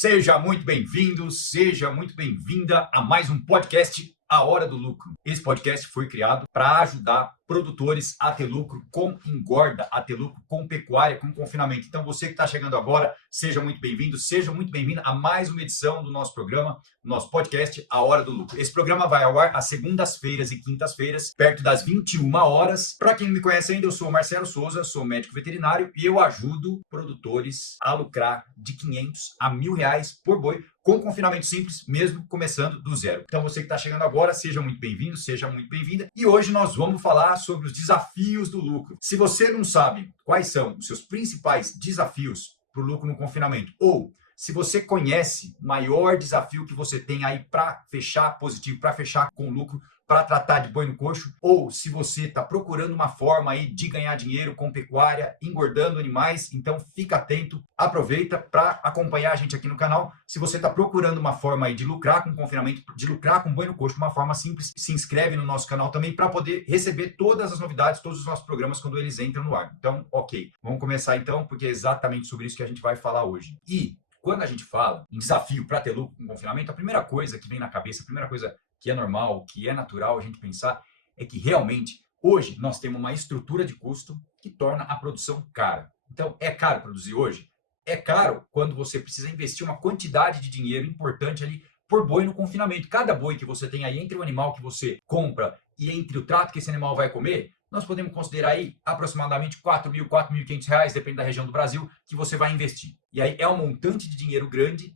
Seja muito bem-vindo, seja muito bem-vinda a mais um podcast A Hora do Lucro. Esse podcast foi criado para ajudar produtores a ter lucro com engorda, a ter lucro com pecuária, com confinamento. Então, você que está chegando agora, seja muito bem-vindo, seja muito bem-vinda a mais uma edição do nosso programa, nosso podcast A Hora do Lucro. Esse programa vai ao ar às segundas-feiras e quintas-feiras, perto das 21 horas. Para quem não me conhece ainda, eu sou o Marcelo Souza, sou médico veterinário e eu ajudo produtores a lucrar de 500 a R$1.000 por boi, com confinamento simples, mesmo começando do zero. Então, você que está chegando agora, seja muito bem-vindo, seja muito bem-vinda. E hoje nós vamos falar sobre os desafios do lucro. Se você não sabe quais são os seus principais desafios para o lucro no confinamento, ou se você conhece o maior desafio que você tem aí para fechar positivo, para fechar com lucro, para tratar de boi no coxo, ou se você está procurando uma forma aí de ganhar dinheiro com pecuária, engordando animais, então fica atento, aproveita para acompanhar a gente aqui no canal. Se você está procurando uma forma aí de lucrar com confinamento, de lucrar com boi no coxo de uma forma simples, se inscreve no nosso canal também para poder receber todas as novidades, todos os nossos programas quando eles entram no ar. Então, ok, vamos começar então, porque é exatamente sobre isso que a gente vai falar hoje. E quando a gente fala em desafio para ter lucro com confinamento, a primeira coisa que vem na cabeça, a primeira coisa que é normal, que é natural a gente pensar, é que realmente hoje nós temos uma estrutura de custo que torna a produção cara. Então, é caro produzir hoje? É caro quando você precisa investir uma quantidade de dinheiro importante ali por boi no confinamento. Cada boi que você tem aí, entre o animal que você compra e entre o trato que esse animal vai comer, nós podemos considerar aí aproximadamente R$4.000, R$4.500, depende da região do Brasil, que você vai investir. E aí é um montante de dinheiro grande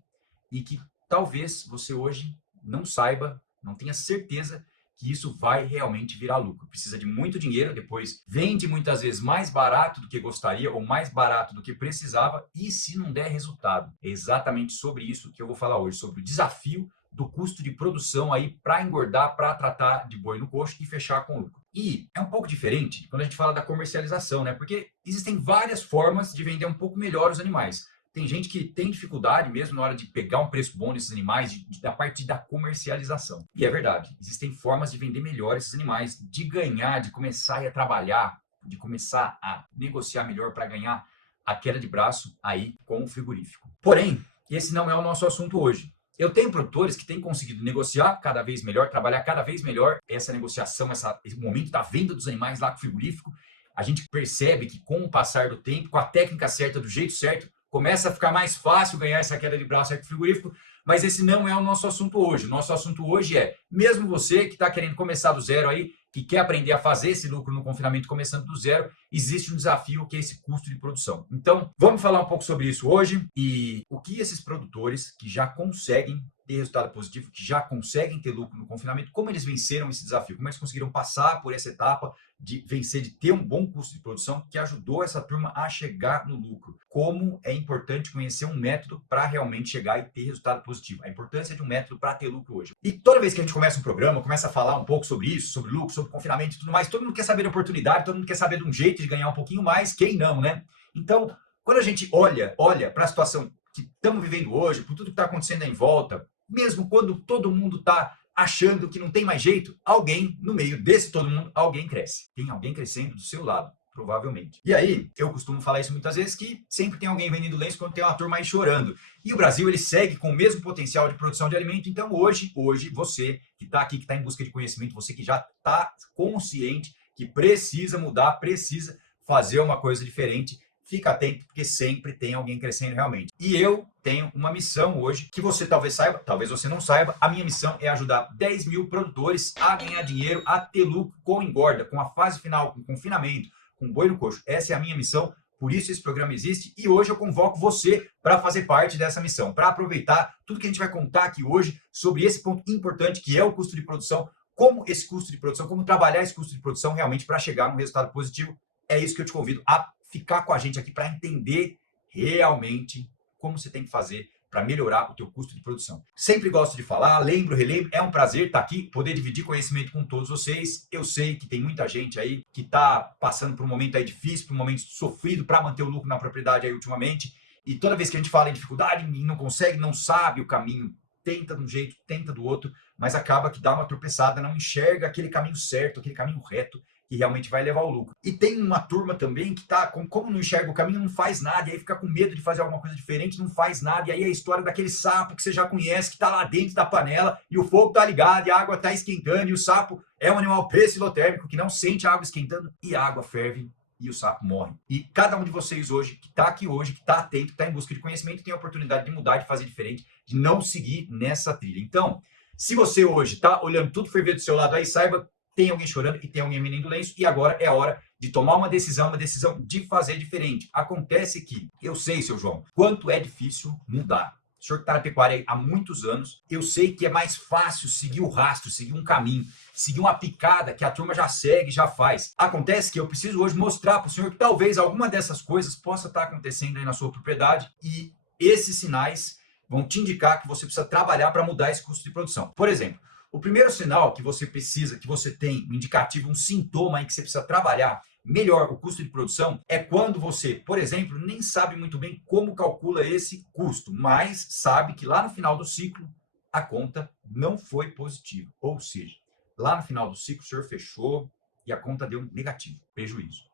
e que talvez você hoje não saiba, não tenha certeza que isso vai realmente virar lucro. Precisa de muito dinheiro, depois vende muitas vezes mais barato do que gostaria ou mais barato do que precisava e se não der resultado. É exatamente sobre isso que eu vou falar hoje, sobre o desafio do custo de produção aí para engordar, para tratar de boi no coxo e fechar com lucro. E é um pouco diferente quando a gente fala da comercialização, né? Porque existem várias formas de vender um pouco melhor os animais. Tem gente que tem dificuldade mesmo na hora de pegar um preço bom nesses animais, da parte da comercialização. E é verdade, existem formas de vender melhor esses animais, de ganhar, de começar a trabalhar, de começar a negociar melhor para ganhar a queda de braço aí com o frigorífico. Porém, esse não é o nosso assunto hoje. Eu tenho produtores que têm conseguido negociar cada vez melhor, trabalhar cada vez melhor essa negociação, esse momento da venda dos animais lá com o frigorífico. A gente percebe que com o passar do tempo, com a técnica certa, do jeito certo, começa a ficar mais fácil ganhar essa queda de braço com o frigorífico, mas esse não é o nosso assunto hoje. O nosso assunto hoje é, mesmo você que está querendo começar do zero aí, que quer aprender a fazer esse lucro no confinamento começando do zero, existe um desafio que é esse custo de produção. Então, vamos falar um pouco sobre isso hoje e o que esses produtores que já conseguem ter resultado positivo, que já conseguem ter lucro no confinamento, como eles venceram esse desafio, como eles conseguiram passar por essa etapa de vencer, de ter um bom custo de produção que ajudou essa turma a chegar no lucro. Como é importante conhecer um método para realmente chegar e ter resultado positivo. A importância de um método para ter lucro hoje. E toda vez que a gente começa um programa, começa a falar um pouco sobre isso, sobre lucro, sobre confinamento e tudo mais, todo mundo quer saber da oportunidade, todo mundo quer saber de um jeito de ganhar um pouquinho mais, quem não, né? Então, quando a gente olha para a situação que estamos vivendo hoje, por tudo que está acontecendo em volta, mesmo quando todo mundo está achando que não tem mais jeito, alguém no meio desse todo mundo, alguém cresce. Tem alguém crescendo do seu lado, provavelmente. E aí, eu costumo falar isso muitas vezes, que sempre tem alguém vendendo lenço quando tem uma turma aí chorando. E o Brasil, ele segue com o mesmo potencial de produção de alimento. Então, hoje você que está aqui, que está em busca de conhecimento, você que já está consciente que precisa mudar, precisa fazer uma coisa diferente, fica atento, porque sempre tem alguém crescendo realmente. E eu tenho uma missão hoje, que você talvez saiba, talvez você não saiba. A minha missão é ajudar 10 mil produtores a ganhar dinheiro, a ter lucro com engorda, com a fase final, com confinamento, com boi no coxo. Essa é a minha missão, por isso esse programa existe. E hoje eu convoco você para fazer parte dessa missão, para aproveitar tudo que a gente vai contar aqui hoje sobre esse ponto importante, que é o custo de produção, como esse custo de produção, como trabalhar esse custo de produção realmente para chegar num resultado positivo. É isso que eu te convido a ficar com a gente aqui para entender realmente como você tem que fazer para melhorar o teu custo de produção. Sempre gosto de falar, lembro, relembro, é um prazer estar aqui, poder dividir conhecimento com todos vocês. Eu sei que tem muita gente aí que está passando por um momento aí difícil, por um momento sofrido para manter o lucro na propriedade aí ultimamente. E toda vez que a gente fala em dificuldade e não consegue, não sabe o caminho, tenta de um jeito, tenta do outro, mas acaba que dá uma tropeçada, não enxerga aquele caminho certo, aquele caminho reto, que realmente vai levar ao lucro. E tem uma turma também que tá, como não enxerga o caminho, não faz nada, e aí fica com medo de fazer alguma coisa diferente, não faz nada, e aí é a história daquele sapo que você já conhece, que tá lá dentro da panela, e o fogo tá ligado, e a água tá esquentando, e o sapo é um animal pressilotérmico que não sente a água esquentando, e a água ferve, e o sapo morre. E cada um de vocês hoje, que está aqui hoje, que está atento, que está em busca de conhecimento, tem a oportunidade de mudar, de fazer diferente, de não seguir nessa trilha. Então, se você hoje está olhando tudo ferver do seu lado aí, saiba, tem alguém chorando e tem alguém menino lenço, e agora é a hora de tomar uma decisão de fazer diferente. Acontece que, eu sei, seu João, quanto é difícil mudar. O senhor que está na pecuária há muitos anos, eu sei que é mais fácil seguir o rastro, seguir um caminho, seguir uma picada que a turma já segue, já faz. Acontece que eu preciso hoje mostrar para o senhor que talvez alguma dessas coisas possa estar acontecendo aí na sua propriedade, e esses sinais vão te indicar que você precisa trabalhar para mudar esse custo de produção. Por exemplo, o primeiro sinal que você precisa, que você tem um indicativo, um sintoma aí que você precisa trabalhar melhor o custo de produção, é quando você, por exemplo, nem sabe muito bem como calcula esse custo, mas sabe que lá no final do ciclo a conta não foi positiva. Ou seja, lá no final do ciclo o senhor fechou e a conta deu negativo, prejuízo.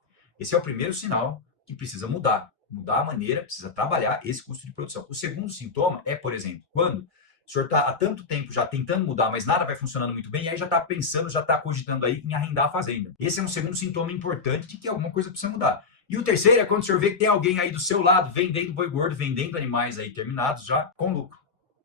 Esse é o primeiro sinal que precisa mudar. Mudar a maneira, precisa trabalhar esse custo de produção. O segundo sintoma é, por exemplo, quando o senhor está há tanto tempo já tentando mudar, mas nada vai funcionando muito bem, e aí já está pensando, já está cogitando aí em arrendar a fazenda. Esse é um segundo sintoma importante de que alguma coisa precisa mudar. E o terceiro é quando o senhor vê que tem alguém aí do seu lado vendendo boi gordo, vendendo animais aí terminados já com lucro.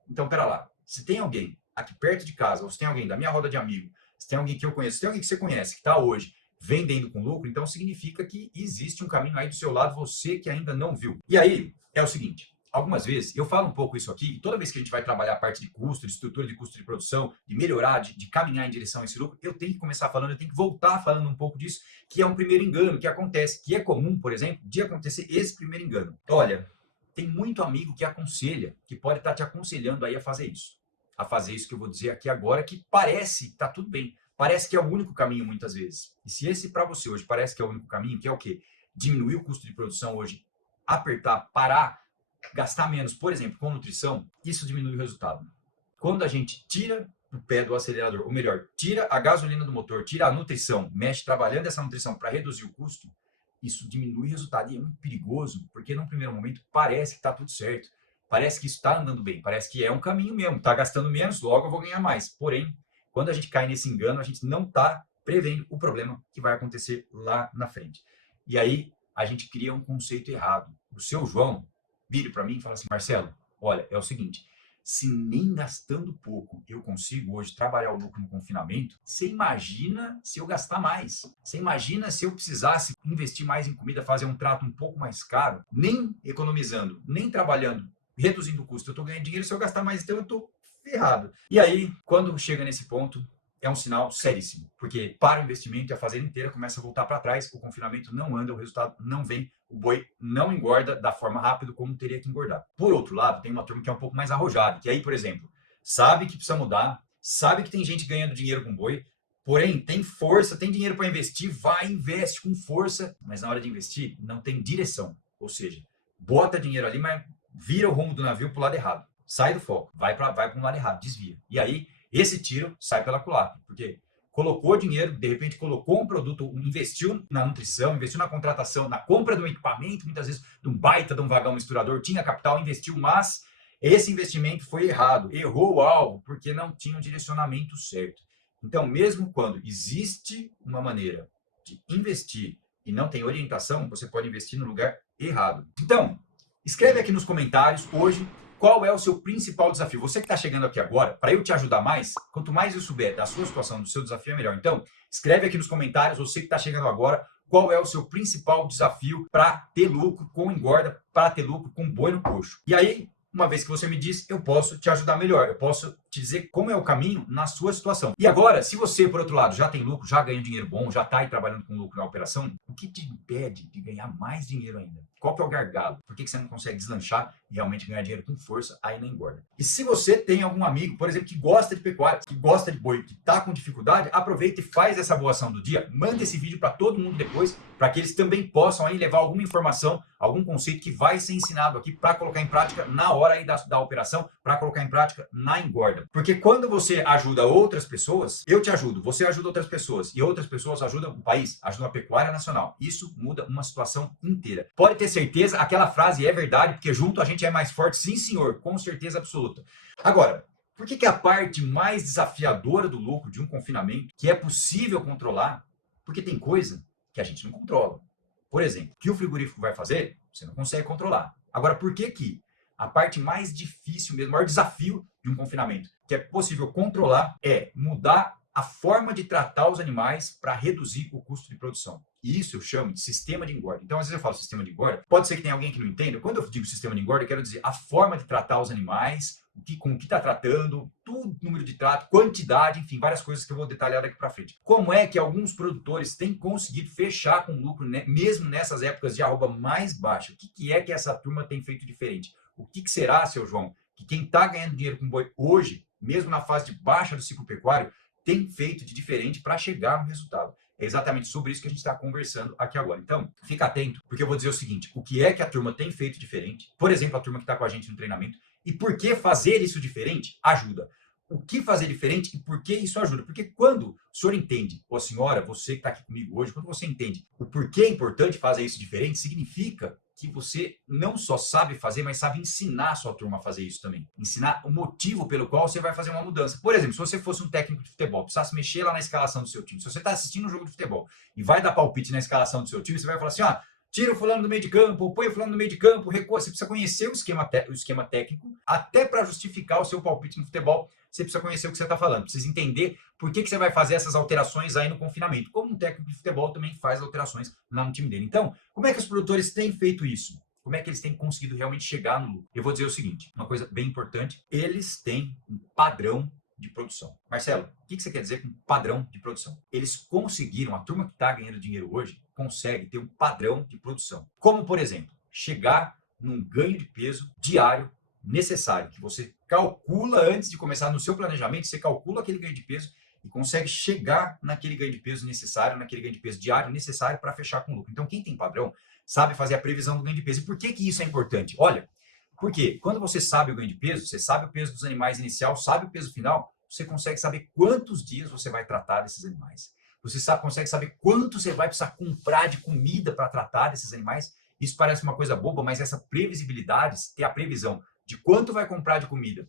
Então, pera lá. Se tem alguém aqui perto de casa, ou se tem alguém da minha roda de amigo, se tem alguém que eu conheço, se tem alguém que você conhece que está hoje vendendo com lucro, então significa que existe um caminho aí do seu lado, você que ainda não viu. E aí é o seguinte, algumas vezes eu falo um pouco isso aqui, e toda vez que a gente vai trabalhar a parte de custo, de estrutura de custo de produção, de melhorar, de caminhar em direção a esse lucro, eu tenho que começar falando, eu tenho que voltar falando um pouco disso, que é um primeiro engano que acontece, que é comum, por exemplo, de acontecer esse primeiro engano. Olha, tem muito amigo que aconselha, que pode estar te aconselhando aí a fazer isso que eu vou dizer aqui agora, que parece que está tudo bem, parece que é o único caminho muitas vezes. E se esse para você hoje parece que é o único caminho, que é o quê? Diminuir o custo de produção hoje, apertar, parar, gastar menos, por exemplo, com nutrição, isso diminui o resultado. Quando a gente tira o pé do acelerador, ou melhor, tira a gasolina do motor, tira a nutrição, mexe trabalhando essa nutrição para reduzir o custo, isso diminui o resultado e é muito perigoso, porque num primeiro momento parece que está tudo certo. Parece que isso está andando bem, parece que é um caminho mesmo, está gastando menos, logo eu vou ganhar mais. Porém, quando a gente cai nesse engano, a gente não está prevendo o problema que vai acontecer lá na frente. E aí, a gente cria um conceito errado. O seu João vira para mim e fala assim, Marcelo, olha, é o seguinte, se nem gastando pouco eu consigo hoje trabalhar o lucro no confinamento, você imagina se eu gastar mais? Você imagina se eu precisasse investir mais em comida, fazer um trato um pouco mais caro, nem economizando, nem trabalhando, reduzindo o custo, eu estou ganhando dinheiro, se eu gastar mais, então eu estou ferrado. E aí, quando chega nesse ponto, é um sinal seríssimo, porque para o investimento e a fazenda inteira começa a voltar para trás, o confinamento não anda, o resultado não vem, o boi não engorda da forma rápida como teria que engordar. Por outro lado, tem uma turma que é um pouco mais arrojada, que aí, por exemplo, sabe que precisa mudar, sabe que tem gente ganhando dinheiro com boi, porém tem força, tem dinheiro para investir, vai, investe com força, mas na hora de investir não tem direção, ou seja, bota dinheiro ali, mas vira o rumo do navio para o lado errado, sai do foco, vai para um lado errado, desvia. E aí, esse tiro sai pela culatra, porque colocou dinheiro, de repente colocou um produto, investiu na nutrição, investiu na contratação, na compra de um equipamento, muitas vezes de um baita de um vagão misturador, tinha capital, investiu, mas esse investimento foi errado, errou o alvo, porque não tinha um direcionamento certo. Então, mesmo quando existe uma maneira de investir e não tem orientação, você pode investir no lugar errado. Então, escreve aqui nos comentários hoje qual é o seu principal desafio. Você que está chegando aqui agora, para eu te ajudar mais, quanto mais eu souber da sua situação, do seu desafio, é melhor. Então, escreve aqui nos comentários, você que está chegando agora, qual é o seu principal desafio para ter lucro com engorda, para ter lucro com boi no coxo. E aí, uma vez que você me diz, eu posso te ajudar melhor, eu posso te dizer como é o caminho na sua situação. E agora, se você, por outro lado, já tem lucro, já ganha dinheiro bom, já está aí trabalhando com lucro na operação, o que te impede de ganhar mais dinheiro ainda? Qual que é o gargalo? Por que você não consegue deslanchar e realmente ganhar dinheiro com força aí na engorda? E se você tem algum amigo, por exemplo, que gosta de pecuária, que gosta de boi, que está com dificuldade, aproveita e faz essa boa ação do dia, manda esse vídeo para todo mundo depois, para que eles também possam aí levar alguma informação, algum conceito que vai ser ensinado aqui para colocar em prática na hora aí da operação, para colocar em prática na engorda. engorda. Porque quando você ajuda outras pessoas, eu te ajudo, você ajuda outras pessoas, e outras pessoas ajudam o país, ajudam a pecuária nacional. Isso muda uma situação inteira. Pode ter certeza, aquela frase é verdade, porque junto a gente é mais forte, sim senhor, com certeza absoluta. Agora, por que a parte mais desafiadora do lucro de um confinamento, que é possível controlar, porque tem coisa que a gente não controla. Por exemplo, o que o frigorífico vai fazer, você não consegue controlar. Agora, por que a parte mais difícil mesmo, o maior desafio de um confinamento, que é possível controlar, é mudar a forma de tratar os animais para reduzir o custo de produção. E isso eu chamo de sistema de engorda. Então, às vezes eu falo sistema de engorda, pode ser que tenha alguém que não entenda. Quando eu digo sistema de engorda, eu quero dizer a forma de tratar os animais, com o que está tratando, tudo, número de trato, quantidade, enfim, várias coisas que eu vou detalhar daqui para frente. Como é que alguns produtores têm conseguido fechar com lucro, né, mesmo nessas épocas de arroba mais baixa? O que é que essa turma tem feito diferente? O que será, seu João, que quem está ganhando dinheiro com boi hoje, mesmo na fase de baixa do ciclo pecuário, tem feito de diferente para chegar no resultado? É exatamente sobre isso que a gente está conversando aqui agora. Então, fica atento, porque eu vou dizer o seguinte: o que é que a turma tem feito diferente? Por exemplo, a turma que está com a gente no treinamento. E por que fazer isso diferente ajuda? O que fazer diferente e por que isso ajuda? Porque quando o senhor entende, ou a senhora, você que está aqui comigo hoje, quando você entende o porquê é importante fazer isso diferente, significa que você não só sabe fazer, mas sabe ensinar a sua turma a fazer isso também. Ensinar o motivo pelo qual você vai fazer uma mudança. Por exemplo, se você fosse um técnico de futebol, precisasse mexer lá na escalação do seu time, se você está assistindo um jogo de futebol e vai dar palpite na escalação do seu time, você vai falar assim: tira o fulano do meio de campo, põe o fulano no meio de campo, recua. Você precisa conhecer o esquema técnico, até para justificar o seu palpite no futebol. Você precisa conhecer o que você está falando, precisa entender por que você vai fazer essas alterações aí no confinamento. Como um técnico de futebol também faz alterações lá no time dele. Então, como é que os produtores têm feito isso? Como é que eles têm conseguido realmente chegar no lucro? Eu vou dizer o seguinte, uma coisa bem importante: eles têm um padrão de produção. Marcelo, o que você quer dizer com padrão de produção? Eles conseguiram, a turma que está ganhando dinheiro hoje, consegue ter um padrão de produção. Como, por exemplo, chegar num ganho de peso diário necessário, que você calcula antes de começar no seu planejamento, você calcula aquele ganho de peso e consegue chegar naquele ganho de peso necessário, naquele ganho de peso diário necessário para fechar com lucro. Então, quem tem padrão sabe fazer a previsão do ganho de peso. E por que isso é importante? Olha, porque quando você sabe o ganho de peso, você sabe o peso dos animais inicial, sabe o peso final, você consegue saber quantos dias você vai tratar desses animais. Você consegue saber quanto você vai precisar comprar de comida para tratar desses animais. Isso parece uma coisa boba, mas essa previsibilidade, ter a previsão de quanto vai comprar de comida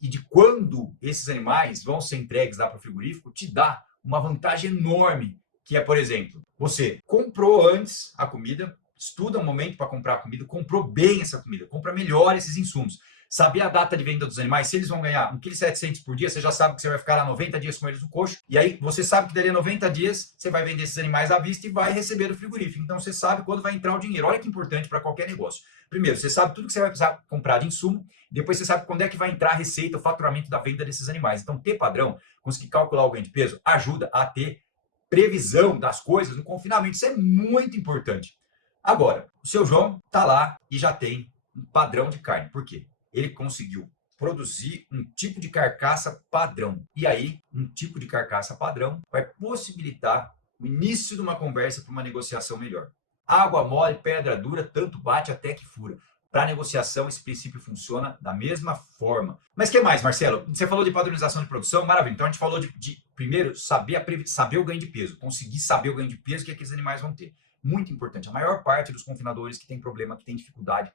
e de quando esses animais vão ser entregues lá para o frigorífico, te dá uma vantagem enorme, que é, por exemplo, você comprou antes a comida, estuda um momento para comprar a comida, comprou bem essa comida, compra melhor esses insumos. Saber a data de venda dos animais, se eles vão ganhar 1,7 kg por dia, você já sabe que você vai ficar lá 90 dias com eles no coxo, e aí você sabe que dali a 90 dias você vai vender esses animais à vista e vai receber do frigorífico. Então você sabe quando vai entrar o dinheiro. Olha que importante para qualquer negócio. Primeiro, você sabe tudo que você vai precisar comprar de insumo, depois você sabe quando é que vai entrar a receita, o faturamento da venda desses animais. Então, ter padrão, conseguir calcular o ganho de peso, ajuda a ter previsão das coisas no confinamento. Isso é muito importante. Agora, o seu João está lá e já tem um padrão de carne. Por quê? Ele conseguiu produzir um tipo de carcaça padrão. E aí, um tipo de carcaça padrão vai possibilitar o início de uma conversa para uma negociação melhor. Água mole, pedra dura, tanto bate até que fura. Para negociação, esse princípio funciona da mesma forma. Mas o que mais, Marcelo? Você falou de padronização de produção, maravilha. Então, a gente falou de primeiro, saber o ganho de peso. Conseguir saber o ganho de peso que aqueles animais vão ter. Muito importante. A maior parte dos confinadores que tem problema, que tem dificuldade,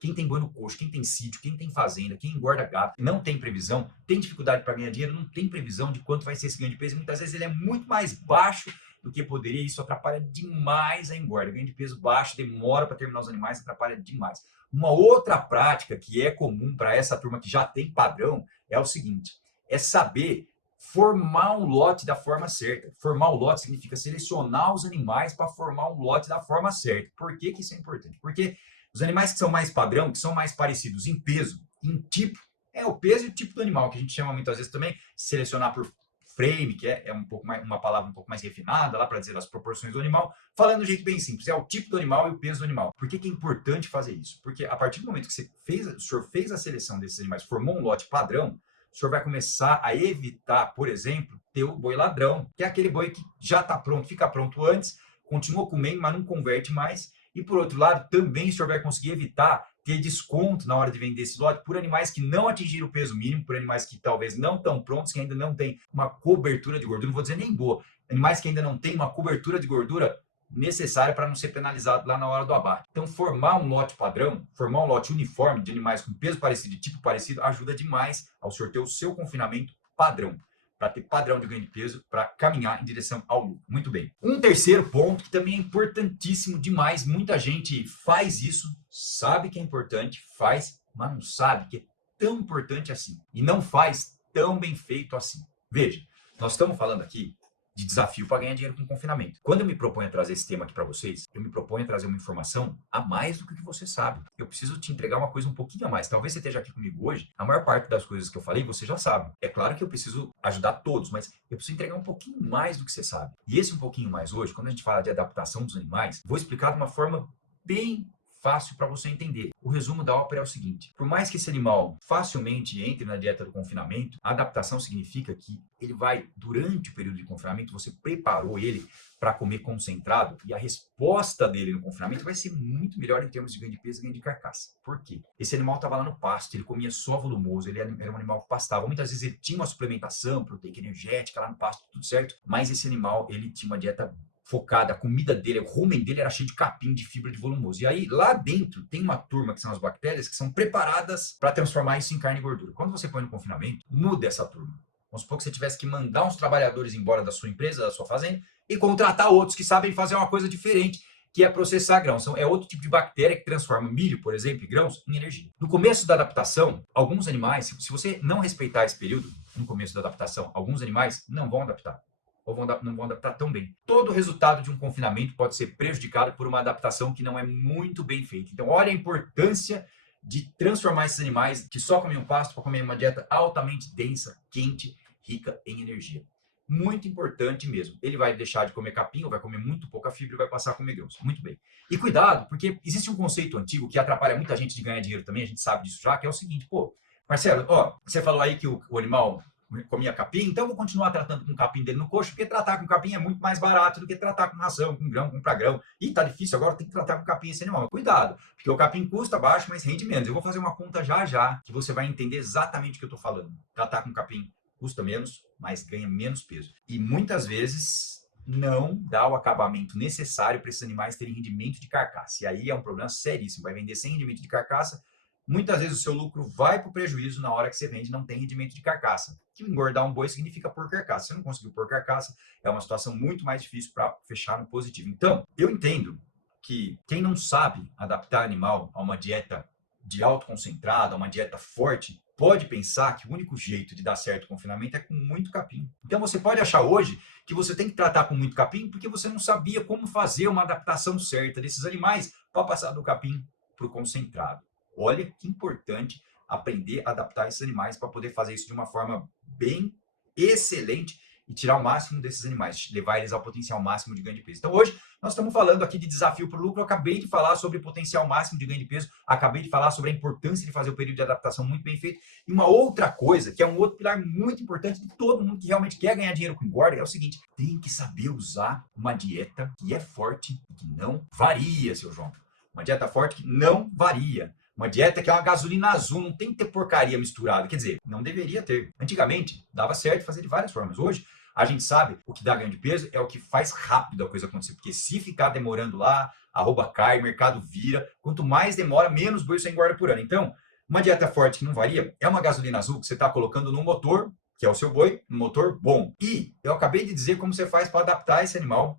quem tem boi no coxo, quem tem sítio, quem tem fazenda, quem engorda gato, não tem previsão, tem dificuldade para ganhar dinheiro, não tem previsão de quanto vai ser esse ganho de peso. E muitas vezes ele é muito mais baixo do que poderia, e isso atrapalha demais a engorda. Ganho de peso baixo, demora para terminar os animais, atrapalha demais. Uma outra prática que é comum para essa turma que já tem padrão é o seguinte: é saber formar um lote da forma certa. Formar o lote significa selecionar os animais para formar um lote da forma certa. Por que isso é importante? Porque os animais que são mais padrão, que são mais parecidos em peso, em tipo, é o peso e o tipo do animal, que a gente chama muitas vezes também selecionar por frame, que é um pouco mais, uma palavra um pouco mais refinada, lá para dizer as proporções do animal, falando de um jeito bem simples, é o tipo do animal e o peso do animal. Por que é importante fazer isso? Porque a partir do momento que o senhor fez a seleção desses animais, formou um lote padrão, o senhor vai começar a evitar, por exemplo, ter o boi ladrão, que é aquele boi que já está pronto, fica pronto antes, continua comendo, mas não converte mais, E, por outro lado, também o senhor vai conseguir evitar ter desconto na hora de vender esse lote por animais que não atingiram o peso mínimo, por animais que talvez não estão prontos, que ainda não têm uma cobertura de gordura, não vou dizer nem boa, animais que ainda não têm uma cobertura de gordura necessária para não ser penalizado lá na hora do abate. Então, formar um lote padrão, formar um lote uniforme de animais com peso parecido e tipo parecido, ajuda demais ao senhor ter o seu confinamento padrão, para ter padrão de ganho de peso, para caminhar em direção ao lucro. Muito bem. Um terceiro ponto que também é importantíssimo demais, muita gente faz isso, sabe que é importante, faz, mas não sabe que é tão importante assim. E não faz tão bem feito assim. Veja, nós estamos falando aqui de desafio para ganhar dinheiro com confinamento. Quando eu me proponho a trazer esse tema aqui para vocês, eu me proponho a trazer uma informação a mais do que você sabe. Eu preciso te entregar uma coisa um pouquinho a mais. Talvez você esteja aqui comigo hoje, a maior parte das coisas que eu falei você já sabe. É claro que eu preciso ajudar todos, mas eu preciso entregar um pouquinho mais do que você sabe. E esse um pouquinho mais hoje, quando a gente fala de adaptação dos animais, vou explicar de uma forma bem fácil para você entender. O resumo da ópera é o seguinte: por mais que esse animal facilmente entre na dieta do confinamento, a adaptação significa que ele vai, durante o período de confinamento, você preparou ele para comer concentrado e a resposta dele no confinamento vai ser muito melhor em termos de ganho de peso e ganho de carcaça. Por quê? Esse animal estava lá no pasto, ele comia só volumoso, ele era um animal que pastava. Muitas vezes ele tinha uma suplementação proteica energética lá no pasto, tudo certo, mas esse animal, ele tinha uma dieta focada, a comida dele, o rumen dele era cheio de capim, de fibra de volumoso. E aí, lá dentro, tem uma turma que são as bactérias que são preparadas para transformar isso em carne e gordura. Quando você põe no confinamento, muda essa turma. Vamos supor que você tivesse que mandar uns trabalhadores embora da sua empresa, da sua fazenda, e contratar outros que sabem fazer uma coisa diferente, que é processar grãos. É outro tipo de bactéria que transforma milho, por exemplo, e grãos, em energia. No começo da adaptação, alguns animais, se você não respeitar esse período, no começo da adaptação, alguns animais não vão adaptar ou não vão adaptar tão bem. Todo resultado de um confinamento pode ser prejudicado por uma adaptação que não é muito bem feita. Então, olha a importância de transformar esses animais que só comiam pasto para comer uma dieta altamente densa, quente, rica em energia. Muito importante mesmo. Ele vai deixar de comer capim, ou vai comer muito pouca fibra e vai passar a comer grãos. Muito bem. E cuidado, porque existe um conceito antigo que atrapalha muita gente de ganhar dinheiro também, a gente sabe disso já, que é o seguinte: pô, Marcelo, ó, você falou aí que o animal comia capim, então eu vou continuar tratando com o capim dele no coxo, porque tratar com capim é muito mais barato do que tratar com ração, com grão, comprar grão. E tá difícil agora, tem que tratar com capim esse animal. Cuidado, porque o capim custa baixo, mas rende menos. Eu vou fazer uma conta já já, que você vai entender exatamente o que eu tô falando. Tratar com capim custa menos, mas ganha menos peso. E muitas vezes não dá o acabamento necessário para esses animais terem rendimento de carcaça. E aí é um problema seríssimo. Vai vender sem rendimento de carcaça, muitas vezes o seu lucro vai para o prejuízo na hora que você vende, não tem rendimento de carcaça. Que engordar um boi significa pôr carcaça. Se você não conseguiu pôr carcaça, é uma situação muito mais difícil para fechar no positivo. Então, eu entendo que quem não sabe adaptar animal a uma dieta de alto concentrado, a uma dieta forte, pode pensar que o único jeito de dar certo o confinamento é com muito capim. Então, você pode achar hoje que você tem que tratar com muito capim porque você não sabia como fazer uma adaptação certa desses animais para passar do capim para o concentrado. Olha que importante aprender a adaptar esses animais para poder fazer isso de uma forma bem excelente e tirar o máximo desses animais, levar eles ao potencial máximo de ganho de peso. Então, hoje, nós estamos falando aqui de desafio para o lucro. Eu acabei de falar sobre potencial máximo de ganho de peso, acabei de falar sobre a importância de fazer o período de adaptação muito bem feito. E uma outra coisa, que é um outro pilar muito importante de todo mundo que realmente quer ganhar dinheiro com engorda, é o seguinte: tem que saber usar uma dieta que é forte e que não varia, seu João. Uma dieta forte que não varia. Uma dieta que é uma gasolina azul, não tem que ter porcaria misturada. Quer dizer, não deveria ter. Antigamente, dava certo fazer de várias formas. Hoje, a gente sabe o que dá ganho de peso é o que faz rápido a coisa acontecer. Porque se ficar demorando lá, arroba cai, mercado vira. Quanto mais demora, menos boi você engorda por ano. Então, uma dieta forte que não varia é uma gasolina azul que você está colocando no motor, que é o seu boi, um motor bom. E eu acabei de dizer como você faz para adaptar esse animal,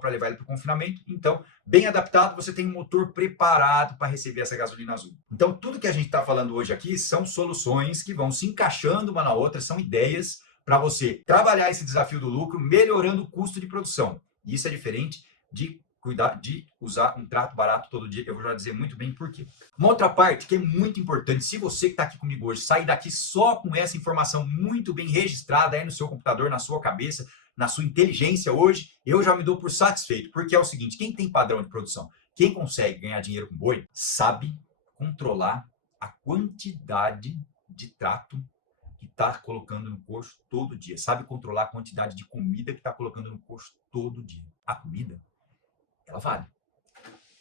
para levar ele para o confinamento. Então, bem adaptado, você tem um motor preparado para receber essa gasolina azul. Então, tudo que a gente está falando hoje aqui são soluções que vão se encaixando uma na outra, são ideias para você trabalhar esse desafio do lucro, melhorando o custo de produção. E isso é diferente de cuidar de usar um trato barato todo dia, que eu vou já dizer muito bem por quê. Uma outra parte que é muito importante, se você que está aqui comigo hoje sair daqui só com essa informação muito bem registrada aí no seu computador, na sua cabeça, na sua inteligência hoje, eu já me dou por satisfeito, porque é o seguinte: quem tem padrão de produção, quem consegue ganhar dinheiro com boi, sabe controlar a quantidade de trato que está colocando no coxo todo dia, sabe controlar a quantidade de comida que está colocando no coxo todo dia. A comida, ela vale.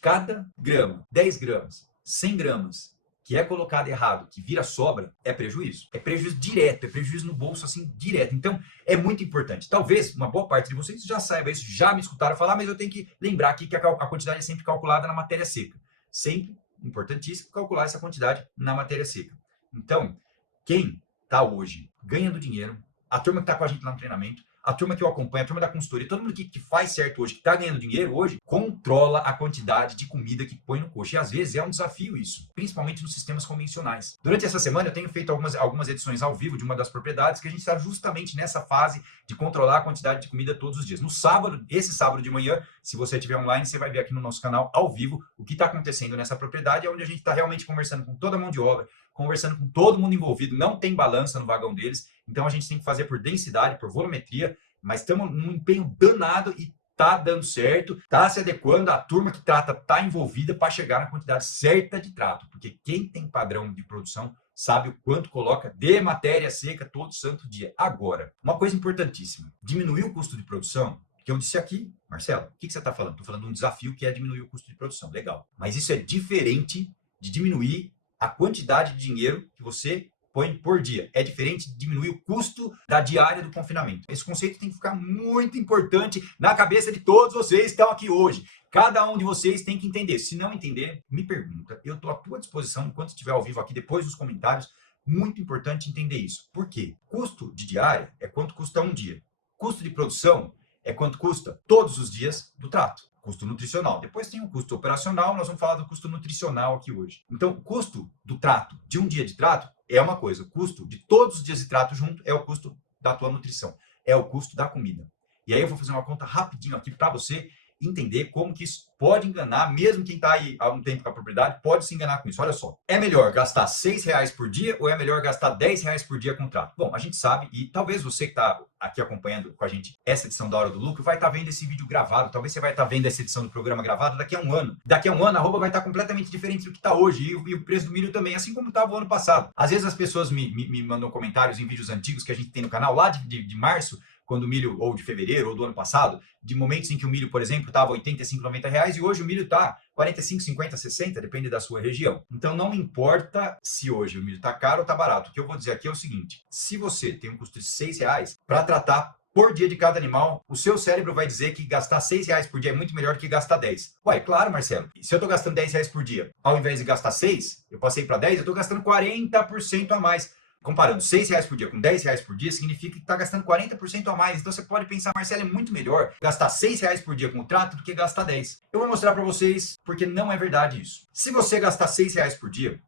Cada grama, 10 gramas, 100 gramas, que é colocado errado, que vira sobra, é prejuízo. É prejuízo direto, é prejuízo no bolso, assim, direto. Então, é muito importante. Talvez uma boa parte de vocês já saiba isso, já me escutaram falar, mas eu tenho que lembrar aqui que a quantidade é sempre calculada na matéria seca. Sempre, importantíssimo, calcular essa quantidade na matéria seca. Então, quem está hoje ganhando dinheiro, a turma que está com a gente lá no treinamento, a turma que eu acompanho, a turma da consultoria, todo mundo que faz certo hoje, que está ganhando dinheiro hoje, controla a quantidade de comida que põe no coxo. E às vezes é um desafio isso, principalmente nos sistemas convencionais. Durante essa semana eu tenho feito algumas edições ao vivo de uma das propriedades que a gente está justamente nessa fase de controlar a quantidade de comida todos os dias. No sábado, esse sábado de manhã, se você estiver online, você vai ver aqui no nosso canal ao vivo o que está acontecendo nessa propriedade, é onde a gente está realmente conversando com toda a mão de obra, conversando com todo mundo envolvido, não tem balança no vagão deles, então a gente tem que fazer por densidade, por volumetria, mas estamos num empenho danado e tá dando certo, tá se adequando, a turma que trata tá envolvida para chegar na quantidade certa de trato, porque quem tem padrão de produção sabe o quanto coloca de matéria seca todo santo dia. Agora, uma coisa importantíssima, diminuir o custo de produção, que eu disse aqui, Marcelo, o que você está falando? Estou falando de um desafio que é diminuir o custo de produção, legal, mas isso é diferente de diminuir a quantidade de dinheiro que você põe por dia. É diferente de diminuir o custo da diária do confinamento. Esse conceito tem que ficar muito importante na cabeça de todos vocês que estão aqui hoje. Cada um de vocês tem que entender. Se não entender, me pergunta. Eu estou à tua disposição enquanto estiver ao vivo aqui, depois dos comentários. Muito importante entender isso. Por quê? Custo de diária é quanto custa um dia. Custo de produção é quanto custa todos os dias do trato. Custo nutricional. Depois tem o custo operacional, nós vamos falar do custo nutricional aqui hoje. Então, o custo do trato, de um dia de trato, é uma coisa. O custo de todos os dias de trato junto é o custo da tua nutrição. É o custo da comida. E aí eu vou fazer uma conta rapidinho aqui para você entender como que isso pode enganar, mesmo quem está aí há um tempo com a propriedade, pode se enganar com isso. Olha só, é melhor gastar R$6 por dia ou é melhor gastar R$10 por dia com trato? Bom, a gente sabe, e talvez você que está aqui acompanhando com a gente essa edição da Hora do Lucro vai estar vendo esse vídeo gravado, talvez você vai estar vendo essa edição do programa gravado daqui a um ano. Daqui a um ano a arroba vai estar completamente diferente do que está hoje, e o preço do milho também, assim como estava o ano passado. Às vezes as pessoas me mandam comentários em vídeos antigos que a gente tem no canal, lá de março, quando o milho, ou de fevereiro, ou do ano passado, de momentos em que o milho, por exemplo, estava R$85, R$90, e hoje o milho está 45, 50, 60, depende da sua região. Então não importa se hoje o milho está caro ou está barato. O que eu vou dizer aqui é o seguinte, se você tem um custo de R$6 para tratar por dia de cada animal, o seu cérebro vai dizer que gastar R$6 por dia é muito melhor do que gastar 10. Ué, claro, Marcelo. Se eu estou gastando R$10 por dia, ao invés de gastar 6, eu passei para 10, eu estou gastando 40% a mais. Comparando R$6 por dia com R$10 por dia, significa que está gastando 40% a mais. Então você pode pensar, Marcelo, é muito melhor gastar R$6 por dia com o trato do que gastar 10. Eu vou mostrar para vocês porque não é verdade isso. Se você gastar R$6 por dia,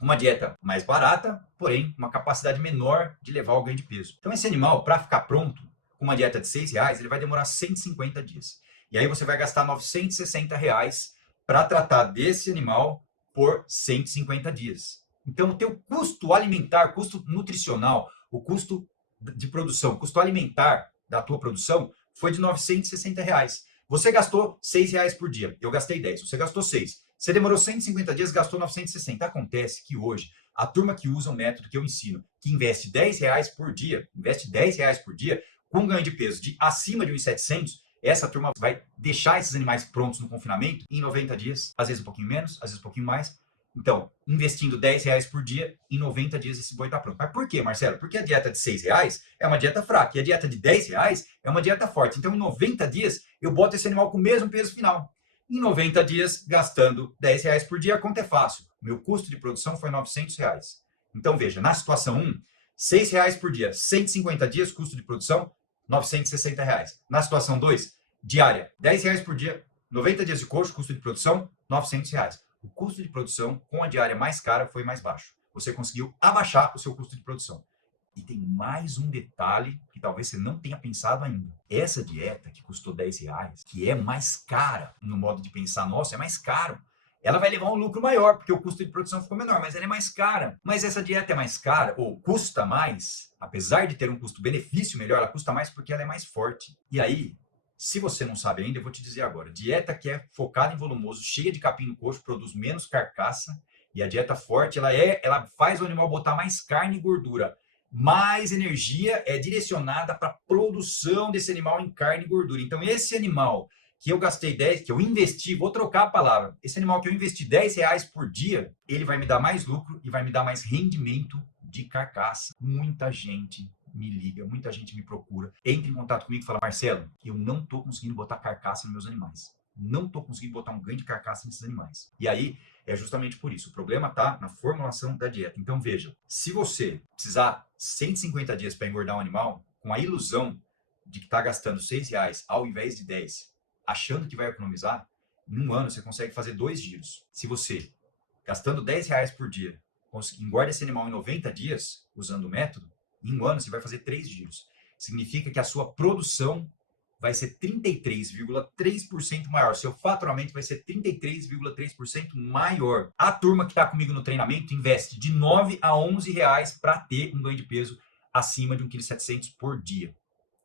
uma dieta mais barata, porém uma capacidade menor de levar ao ganho de peso. Então esse animal, para ficar pronto, com uma dieta de R$6, ele vai demorar 150 dias. E aí você vai gastar R$960 para tratar desse animal por 150 dias. Então, o teu custo alimentar, custo nutricional, o custo de produção, o custo alimentar da tua produção foi de R$960. Você gastou R$6 por dia, eu gastei 10, você gastou 6. Você demorou 150 dias, gastou 960. Acontece que hoje, a turma que usa o método que eu ensino, que investe R$10 por dia, investe R$10 por dia, com ganho de peso de acima de 1.700, essa turma vai deixar esses animais prontos no confinamento em 90 dias, às vezes um pouquinho menos, às vezes um pouquinho mais. Então, investindo R$10 por dia, em 90 dias esse boi está pronto. Mas por quê, Marcelo? Porque a dieta de R$6 é uma dieta fraca e a dieta de R$10 é uma dieta forte. Então, em 90 dias, eu boto esse animal com o mesmo peso final. Em 90 dias, gastando R$10 por dia, a conta é fácil. Meu custo de produção foi R$900. Então, veja, na situação 1, R$6 por dia, 150 dias, custo de produção, R$960. Na situação 2, diária, R$10 por dia, 90 dias de coxo, custo de produção, R$900. O custo de produção com a diária mais cara foi mais baixo. Você conseguiu abaixar o seu custo de produção. E tem mais um detalhe que talvez você não tenha pensado ainda. Essa dieta que custou R$10, que é mais cara no modo de pensar, nossa, é mais caro. Ela vai levar um lucro maior, porque o custo de produção ficou menor, mas ela é mais cara. Mas essa dieta é mais cara, ou custa mais, apesar de ter um custo-benefício melhor, ela custa mais porque ela é mais forte. E aí, se você não sabe ainda, eu vou te dizer agora. Dieta que é focada em volumoso, cheia de capim no coxo, produz menos carcaça. E a dieta forte, ela faz o animal botar mais carne e gordura. Mais energia é direcionada para a produção desse animal em carne e gordura. Então, esse animal que eu gastei 10, que eu investi, vou trocar a palavra, esse animal que eu investi R$10 por dia, ele vai me dar mais lucro e vai me dar mais rendimento de carcaça. Muita gente me liga, muita gente me procura, entra em contato comigo e fala, Marcelo, eu não estou conseguindo botar carcaça nos meus animais. Não estou conseguindo botar um ganho de carcaça nesses animais. E aí, é justamente por isso. O problema está na formulação da dieta. Então, veja, se você precisar 150 dias para engordar um animal, com a ilusão de que está gastando R$6 ao invés de 10, achando que vai economizar, em um ano você consegue fazer 2 giros. Se você, gastando R$10 por dia, engorda esse animal em 90 dias, usando o método, em um ano você vai fazer 3 giros. Significa que a sua produção vai ser 33,3% maior. Seu faturamento vai ser 33,3% maior. A turma que está comigo no treinamento investe de R$9 a R$11 para ter um ganho de peso acima de 1,7 kg por dia.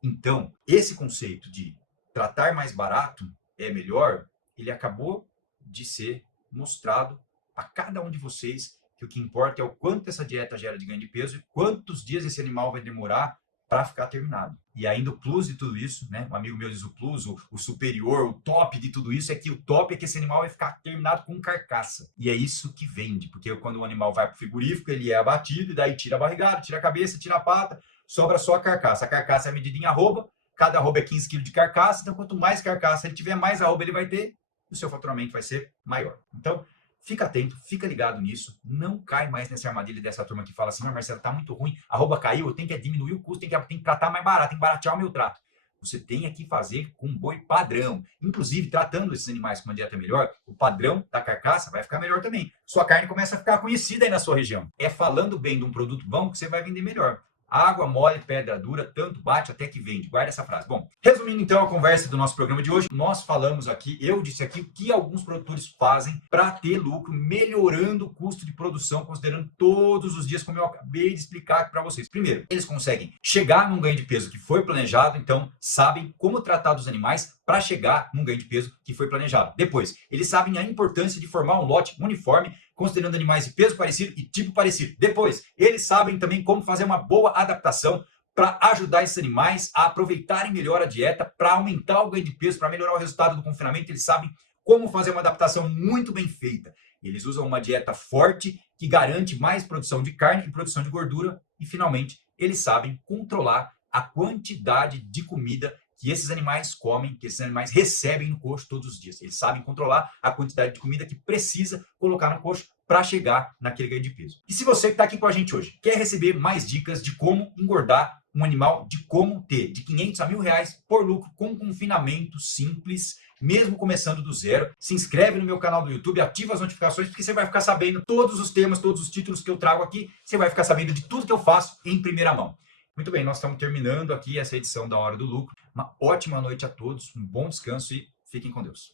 Então, esse conceito de tratar mais barato é melhor, ele acabou de ser mostrado a cada um de vocês que o que importa é o quanto essa dieta gera de ganho de peso e quantos dias esse animal vai demorar para ficar terminado. E ainda o plus de tudo isso, né? Um amigo meu diz o plus, o superior, o top de tudo isso é que o top é que esse animal vai ficar terminado com carcaça. E é isso que vende, porque quando o animal vai para o frigorífico, ele é abatido e daí tira a barrigada, tira a cabeça, tira a pata, sobra só a carcaça. A carcaça é medida em arroba, cada arroba é 15 kg de carcaça, então quanto mais carcaça ele tiver, mais arroba ele vai ter, o seu faturamento vai ser maior. Então, fica atento, fica ligado nisso, não cai mais nessa armadilha dessa turma que fala assim, mas Marcelo, tá muito ruim, a arroba caiu, eu tenho que diminuir o custo, tem que tratar mais barato, tem que baratear o meu trato. Você tem que fazer com um boi padrão. Inclusive, tratando esses animais com uma dieta melhor, o padrão da carcaça vai ficar melhor também. Sua carne começa a ficar conhecida aí na sua região. É falando bem de um produto bom que você vai vender melhor. Água mole, pedra dura, tanto bate até que vende. Guarda essa frase. Bom, resumindo então a conversa do nosso programa de hoje, nós falamos aqui, eu disse aqui o que alguns produtores fazem para ter lucro, melhorando o custo de produção, considerando todos os dias, como eu acabei de explicar aqui para vocês. Primeiro, eles conseguem chegar num ganho de peso que foi planejado, então sabem como tratar dos animais para chegar num ganho de peso que foi planejado. Depois, eles sabem a importância de formar um lote uniforme, considerando animais de peso parecido e tipo parecido. Depois, eles sabem também como fazer uma boa adaptação para ajudar esses animais a aproveitarem melhor a dieta, para aumentar o ganho de peso, para melhorar o resultado do confinamento. Eles sabem como fazer uma adaptação muito bem feita. Eles usam uma dieta forte que garante mais produção de carne e produção de gordura. E, finalmente, eles sabem controlar a quantidade de comida que esses animais comem, que esses animais recebem no coxo todos os dias. Eles sabem controlar a quantidade de comida que precisa colocar no coxo para chegar naquele ganho de peso. E se você que está aqui com a gente hoje quer receber mais dicas de como engordar um animal, de como ter de 500 a R$1.000 por lucro com confinamento simples, mesmo começando do zero, se inscreve no meu canal do YouTube, ativa as notificações, porque você vai ficar sabendo todos os temas, todos os títulos que eu trago aqui, você vai ficar sabendo de tudo que eu faço em primeira mão. Muito bem, nós estamos terminando aqui essa edição da Hora do Lucro. Uma ótima noite a todos, um bom descanso e fiquem com Deus.